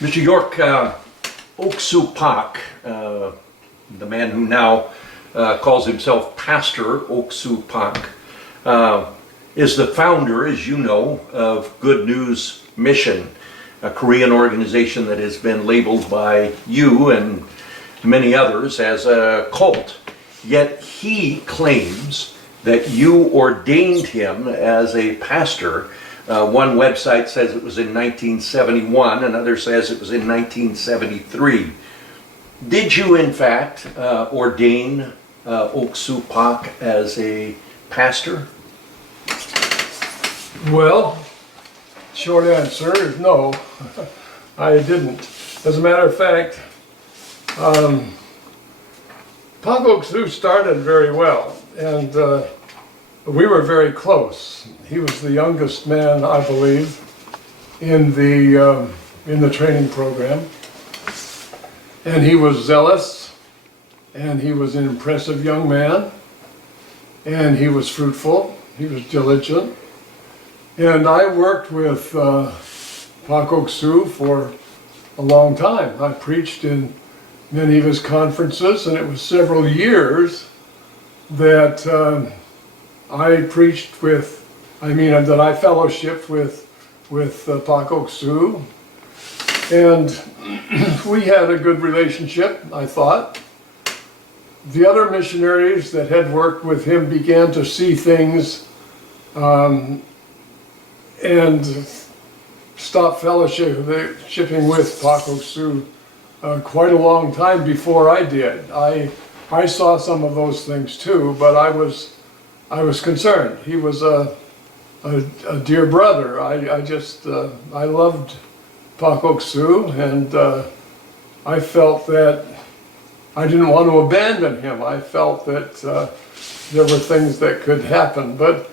Mr. York, Ok Pak, the man who now calls himself Pastor Ok Pak, is the founder, as you know, of Good News Mission, a Korean organization that has been labeled by you and many others as a cult. Yet he claims that you ordained him as a pastor. One website says it was in 1971, another says it was in 1973. Did you in fact ordain Ok Pak as a pastor? Well, short answer is no, I didn't. As a matter of fact, Pak Ok started very well, and we were very close. He was the youngest man, I believe, in the training program, and he was zealous, and he was an impressive young man, and he was fruitful, he was diligent, and I worked with Pak Ok for a long time. I preached in many of his conferences, and it was several years that I preached with, that I fellowshipped with Pak Ok, and we had a good relationship, I thought. The other missionaries that had worked with him began to see things and stopped fellowshipping with Pak Ok quite a long time before I did. I saw some of those things too, but I was concerned. He was a dear brother. I loved Pak Ok, and I felt that I didn't want to abandon him. I felt that there were things that could happen, but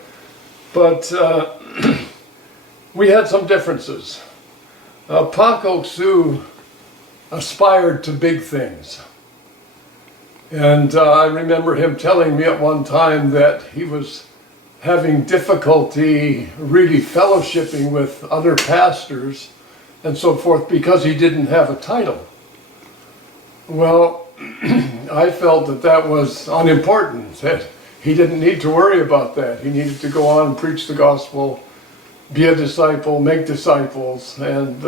we had some differences. Pak Ok aspired to big things. And I remember him telling me at one time that he was having difficulty really fellowshipping with other pastors and so forth because he didn't have a title. Well, I felt that that was unimportant, that he didn't need to worry about that. He needed to go on and preach the gospel, be a disciple, make disciples, and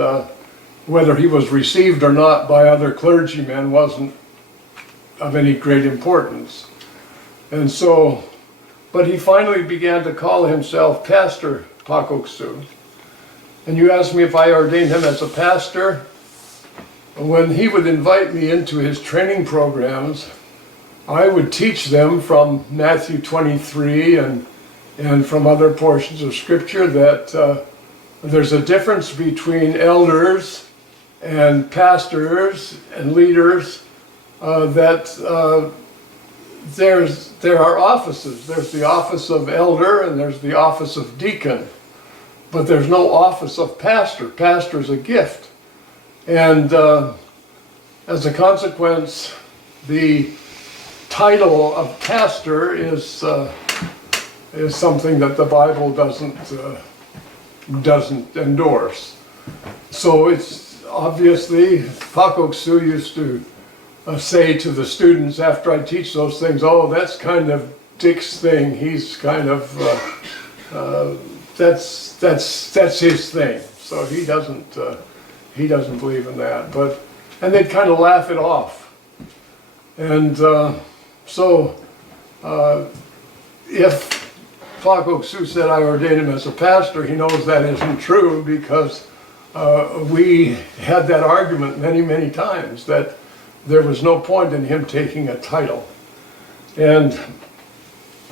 whether he was received or not by other clergymen wasn't of any great importance. And so, but he finally began to call himself Pastor Pak Ok. And you asked me if I ordained him as a pastor. When he would invite me into his training programs, I would teach them from Matthew 23 and from other portions of Scripture that there's a difference between elders and pastors and leaders, that there are offices. There's the office of elder and there's the office of deacon, but there's no office of pastor. Pastor is a gift, and as a consequence, the title of pastor is something that the Bible doesn't endorse. So it's obviously Pak Ok used to say to the students after I teach those things, oh, that's kind of Dick's thing. He's kind of that's his thing. So he doesn't believe in that. And they'd kind of laugh it off. And so if Pak Ok said I ordained him as a pastor, he knows that isn't true, because we had that argument many, many times that there was no point in him taking a title. And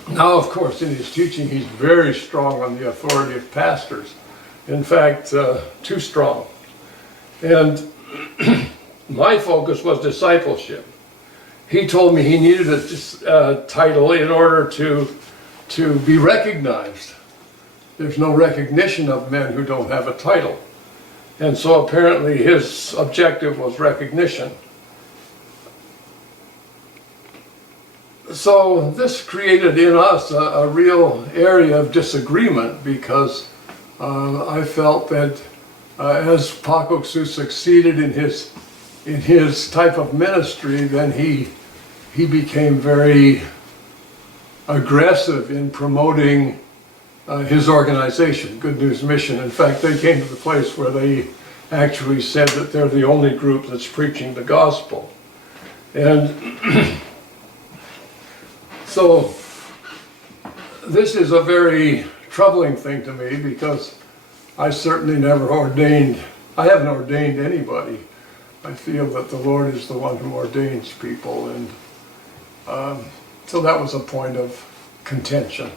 now, of course, in his teaching, he's very strong on the authority of pastors. In fact, too strong. And my focus was discipleship. He told me he needed a title in order to be recognized. There's no recognition of men who don't have a title. And so apparently his objective was recognition. So this created in us a real area of disagreement, because I felt that as Pak Ok-su succeeded in his type of ministry, then he became very aggressive in promoting his organization, Good News Mission. In fact, they came to the place where they actually said that they're the only group that's preaching the gospel. And so this is a very troubling thing to me, because I certainly never ordained, I haven't ordained anybody. I feel that the Lord is the one who ordains people, and so that was a point of contention.